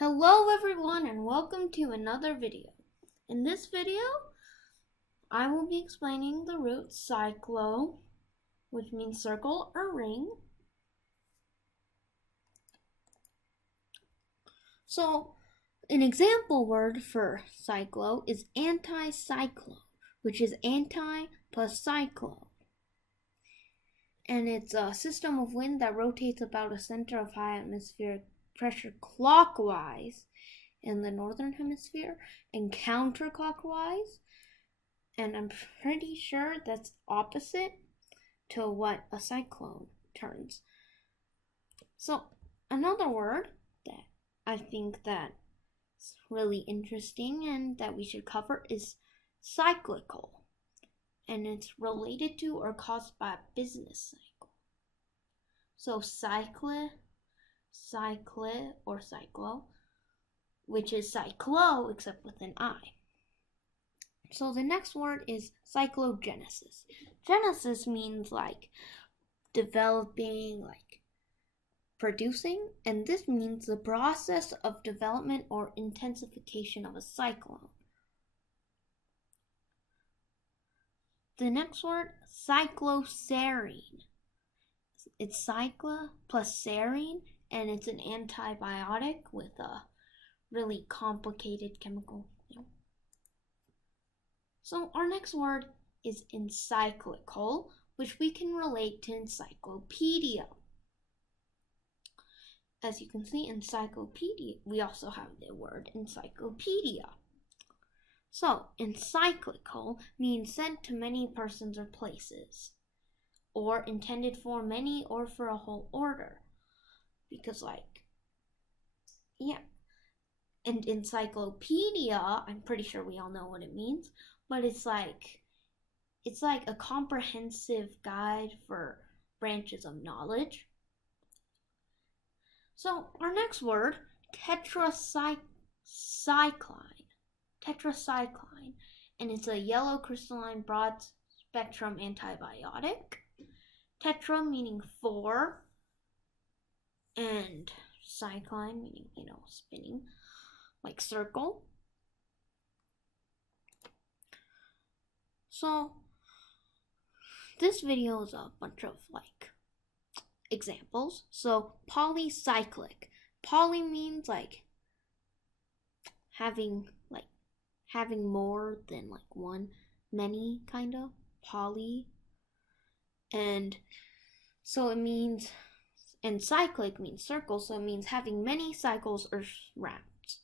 Hello everyone and welcome to another video. In this video, I will be explaining the root cyclo, which means circle or ring. So, an example word for cyclo is anticyclo, which is anti plus cyclo. And it's a system of wind that rotates about a center of high atmospheric pressure clockwise in the northern hemisphere and counterclockwise, and I'm pretty sure that's opposite to what a cyclone turns. So another word that I think that's really interesting and that we should cover is cyclical, and it's related to or caused by a business cycle. So cyclo or cyclo, which is cyclo except with an I. So the next word is cyclogenesis. Genesis means like developing, like producing, and this means the process of development or intensification of a cyclone. The next word, cycloserine. It's cycla plus serine, and it's an antibiotic with a really complicated chemical thing. So our next word is encyclical, which we can relate to encyclopedia. As you can see, encyclopedia, we also have the word encyclopedia. So encyclical means sent to many persons or places, or intended for many or for a whole order. Because and encyclopedia, I'm pretty sure we all know what it means, but it's like a comprehensive guide for branches of knowledge. So our next word, tetracycline, and it's a yellow crystalline broad spectrum antibiotic. Tetra meaning 4, and cycline meaning, spinning, like circle. So this video is a bunch of examples. So polycyclic. Poly means having more than one, many, kind of, poly. And so it means, and cyclic means circle, so it means having many cycles or rounds.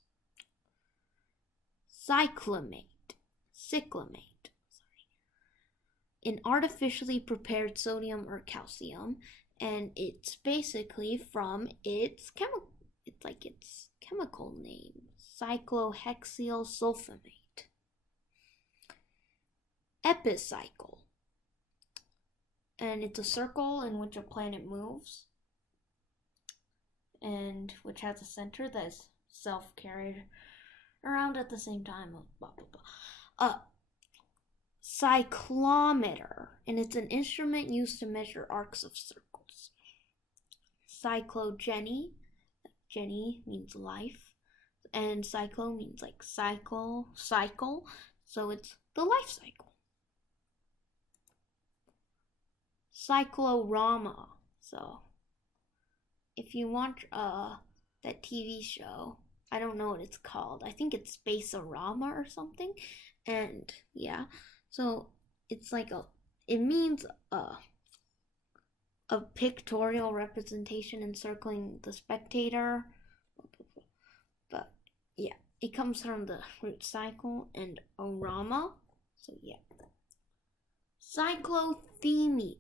Cyclamate, an artificially prepared sodium or calcium, and it's basically from its chemical name, cyclohexyl sulfamate. Epicycle, and it's a circle in which a planet moves, and which has a center that is self-carried around at the same time. Blah blah blah. Cyclometer, and it's an instrument used to measure arcs of circles. Cyclogeny, Jenny means life, and cyclo means cycle, so it's the life cycle. Cyclorama, so if you watch that TV show, I don't know what it's called, I think it's Space-orama or something, and yeah, so it's it means a pictorial representation encircling the spectator, but yeah, it comes from the root cycle and orama, so yeah. Cyclothymia,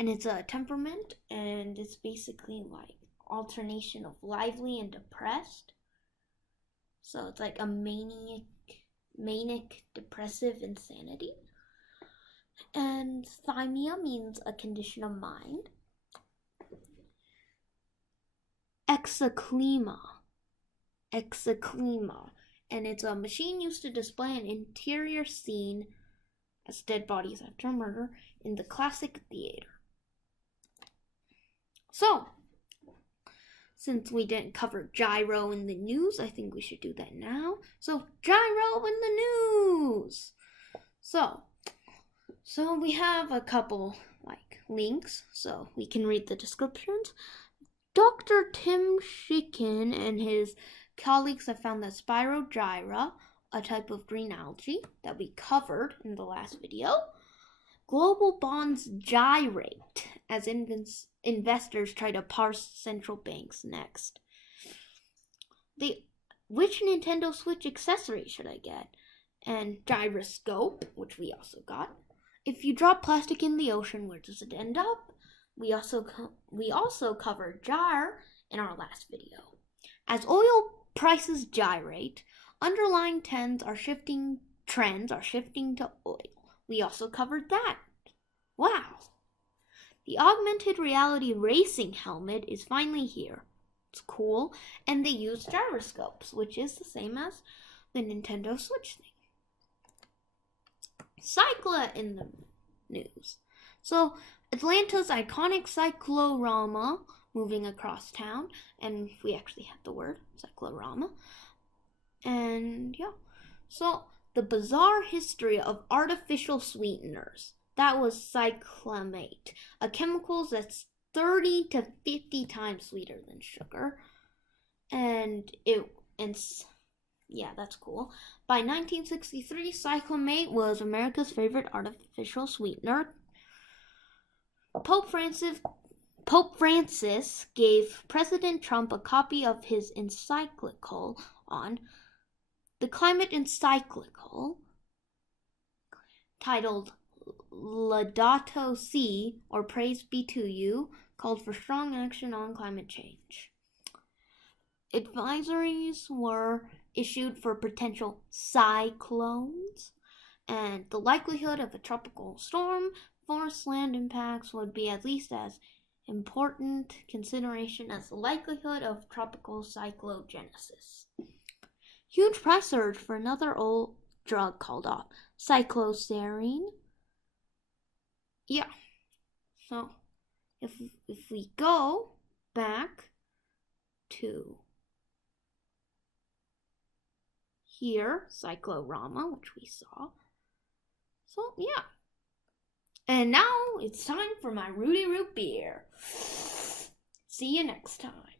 and it's a temperament, and it's basically alternation of lively and depressed, so it's a manic depressive insanity. And thymia means a condition of mind. Exoclima, and it's a machine used to display an interior scene as dead bodies after a murder in the classic theater. So since we didn't cover gyro in the news, I think we should do that now. So, gyro in the news. So we have a couple links, so we can read the descriptions. Dr. Tim Shikin and his colleagues have found that Spirogyra, a type of green algae that we covered in the last video, global bonds gyrate as investors try to parse central banks next. Which Nintendo Switch accessory should I get? And gyroscope, which we also got. If you drop plastic in the ocean, where does it end up? We also covered gyre in our last video. As oil prices gyrate, underlying trends are shifting to oil. We also covered that. Wow! The augmented reality racing helmet is finally here. It's cool, and they use gyroscopes, which is the same as the Nintendo Switch thing. Cyclo in the news. So, Atlanta's iconic cyclorama moving across town, and we actually have the word cyclorama. And yeah, so the bizarre history of artificial sweeteners. That was cyclamate, a chemical that's 30 to 50 times sweeter than sugar. And yeah, that's cool. By 1963, cyclamate was America's favorite artificial sweetener. Pope Francis gave President Trump a copy of his encyclical on the climate encyclical titled Laudato Si, or Praise Be to You, called for strong action on climate change. Advisories were issued for potential cyclones, and the likelihood of a tropical storm, forest land impacts would be at least as important consideration as the likelihood of tropical cyclogenesis. Huge price surge for another old drug called cycloserine. Yeah, so if we go back to here, cyclorama, which we saw. So yeah. And now it's time for my Rudy Root beer. See you next time.